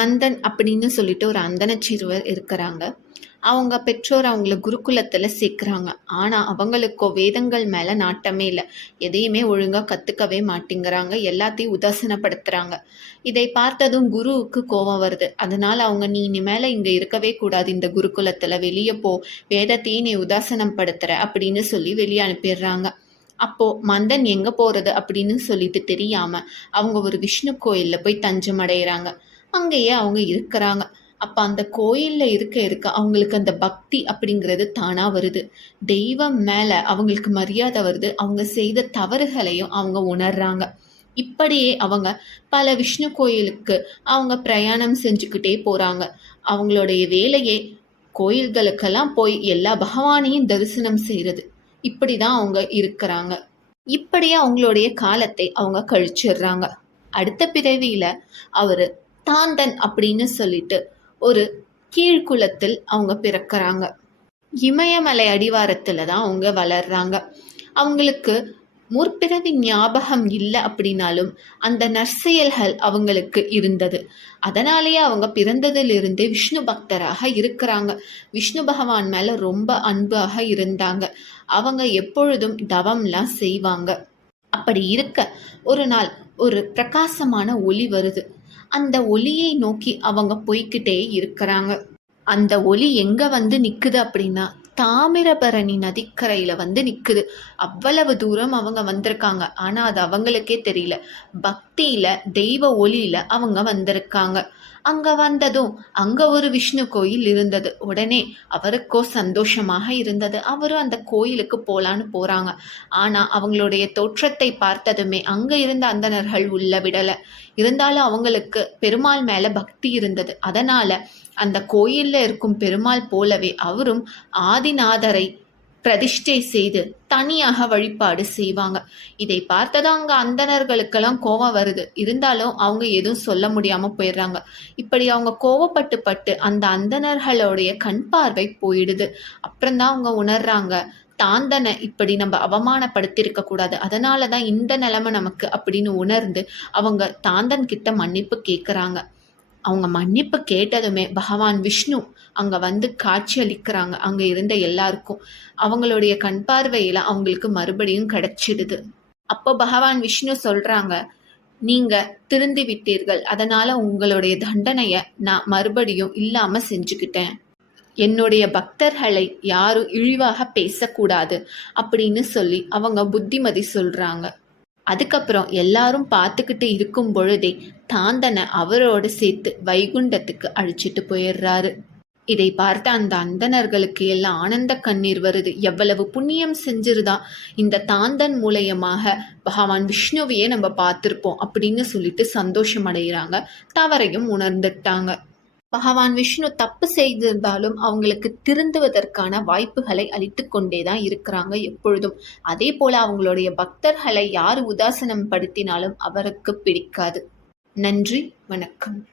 மந்தன் அப்படின்னு சொல்லிட்டு ஒரு அந்தன சிறுவர் இருக்கிறாங்க. அவங்க பெற்றோர் அவங்கள குருகுலத்துல சேர்க்குறாங்க. ஆனா, அவங்களுக்கோ வேதங்கள் மேல நாட்டமே இல்ல. எதையுமே ஒழுங்கா கத்துக்கவே மாட்டேங்கிறாங்க. எல்லாத்தையும் உதாசீனப்படுத்துறாங்க. இதை பார்த்ததும் குருவுக்கு கோபம் வருது. அதனால அவங்க, "நீ இனிமேல இங்க இருக்கவே கூடாது இந்த குருகுலத்துல. வெளிய போ. வேதத்தையே நீ உதாசீனம் படுத்துற" அப்படின்னு சொல்லி வெளிய அனுப்பிடுறாங்க. அப்போ மந்தன் எங்க போறது அப்படின்னு சொல்லிட்டு தெரியாம அவங்க ஒரு விஷ்ணு கோயில்ல போய் தஞ்சம் அடையறாங்க. அங்கேயே அவங்க இருக்கிறாங்க. அப்ப அந்த கோயில்ல இருக்க இருக்க அவங்களுக்கு அந்த பக்தி அப்படிங்கிறது தானா வருது. தெய்வம் மேல அவங்களுக்கு மரியாதை வருது. அவங்க செய்த தவறுகளையும் அவங்க உணர்றாங்க. இப்படியே அவங்க பல விஷ்ணு கோயிலுக்கு அவங்க பிரயாணம் செஞ்சுக்கிட்டே போறாங்க. அவங்களுடைய வேலையே கோயில்களுக்கெல்லாம் போய் எல்லா பகவானையும் தரிசனம் செய்றது. இப்படிதான் அவங்க இருக்கிறாங்க. இப்படியே அவங்களுடைய காலத்தை அவங்க கழிச்சிடுறாங்க. அடுத்த பிறவியில அவரு தாந்தன் அப்படின்னு சொல்லிட்டு ஒரு கீழ்குலத்தில் அவங்க பிறக்கறாங்க. இமயமலை அடிவாரத்துல தான் அவங்க வளர்றாங்க. அவங்களுக்கு முற்பிறவி ஞாபகம் இல்ல அப்படின்னாலும் அந்த நற்செயல்கள் அவங்களுக்கு இருந்தது. அதனாலேயே அவங்க பிறந்ததிலிருந்தே விஷ்ணு பக்தராக இருக்கிறாங்க. விஷ்ணு பகவான் மேல ரொம்ப அன்பாக இருந்தாங்க. அவங்க எப்பொழுதும் தவம்லாம் செய்வாங்க. அப்படி இருக்க ஒரு நாள் ஒரு பிரகாசமான ஒளி வருது. அந்த ஒளியை நோக்கி அவங்க போய்க்கிட்டே இருக்கிறாங்க. அந்த ஒளி எங்க வந்து நிக்குது அப்படின்னா, தாமிரபரணி நதிக்கரையில வந்து நிக்குது. அவ்வளவு தூரம் அவங்க வந்திருக்காங்க. ஆனா அது அவங்களுக்கே தெரியல. பக்தியில, தெய்வ ஒளியில அவங்க வந்திருக்காங்க. அங்க வந்ததும் அங்க ஒரு விஷ்ணு கோயில் இருந்தது. உடனே அவருக்கோ சந்தோஷமாக இருந்தது. அவரும் அந்த கோயிலுக்கு போலான்னு போறாங்க. ஆனா அவங்களுடைய தோற்றத்தை பார்த்ததுமே அங்க இருந்த அந்தணர்கள் உள்ள விடல. இருந்தாலும் அவங்களுக்கு பெருமாள் மேல பக்தி இருந்தது. அதனால அந்த கோயில்ல இருக்கும் பெருமாள் போலவே அவரும் ஆதிநாதரை பிரதிஷ்டை செய்து தனியாக வழிபாடு செய்வாங்க. இதை பார்த்ததும் அங்க அந்தணர்களுக்கெல்லாம் கோபம் வருது. இருந்தாலும் அவங்க எதுவும் சொல்ல முடியாம போயிடுறாங்க. இப்படி அவங்க கோவப்பட்டு அந்த அந்தணர்களுடைய கண் பார்வை போயிடுது. அப்புறம்தான் அவங்க உணர்றாங்க, தாந்தனை இப்படி நம்ம அவமானப்படுத்தியிருக்க கூடாது. அதனாலதான் இந்த நிலைமை நமக்கு அப்படின்னு உணர்ந்து அவங்க தாந்தன் கிட்ட மன்னிப்பு கேட்குறாங்க. அவங்க மன்னிப்பு கேட்டதுமே பகவான் விஷ்ணு அங்க வந்து காட்சி அளிக்கிறாங்க. அங்க இருந்த எல்லாருக்கும் அவங்களுடைய கண் பார்வையில அவங்களுக்கு மறுபடியும் கிடைச்சிடுது. அப்போ பகவான் விஷ்ணு சொல்றாங்க, நீங்க திருந்தி விட்டீர்கள். அதனால உங்களுடைய தண்டனைய நான் மறுபடியும் இல்லாம செஞ்சுக்கிட்டேன். என்னுடைய பக்தர்களை யாரும் இழிவாக பேசக்கூடாது அப்படின்னு சொல்லி அவங்க புத்திமதி சொல்றாங்க. அதுக்கப்புறம் எல்லாரும் பார்த்துக்கிட்டு இருக்கும் பொழுதே தாந்தனை அவரோடு சேர்த்து வைகுண்டத்துக்கு அழிச்சிட்டு போயிடுறாரு. இதை பார்த்த அந்த அந்தணர்களுக்கு எல்லாம் ஆனந்த கண்ணீர் வருது. எவ்வளவு புண்ணியம் செஞ்சிருதா இந்த தாந்தன் மூலயமாக பகவான் விஷ்ணுவையே நம்ம பார்த்திருப்போம் அப்படின்னு சொல்லிட்டு சந்தோஷம் அடைகிறாங்க. தவறையும் உணர்ந்துட்டாங்க. பகவான் விஷ்ணு தப்பு செய்திருந்தாலும் அவங்களுக்கு திருந்துவதற்கான வாய்ப்புகளை அளித்து கொண்டே தான் இருக்கிறாங்க எப்பொழுதும். அதே போல அவங்களுடைய பக்தர்களை யார் உதாசனம் படுத்தினாலும் அவருக்கு பிடிக்காது. நன்றி, வணக்கம்.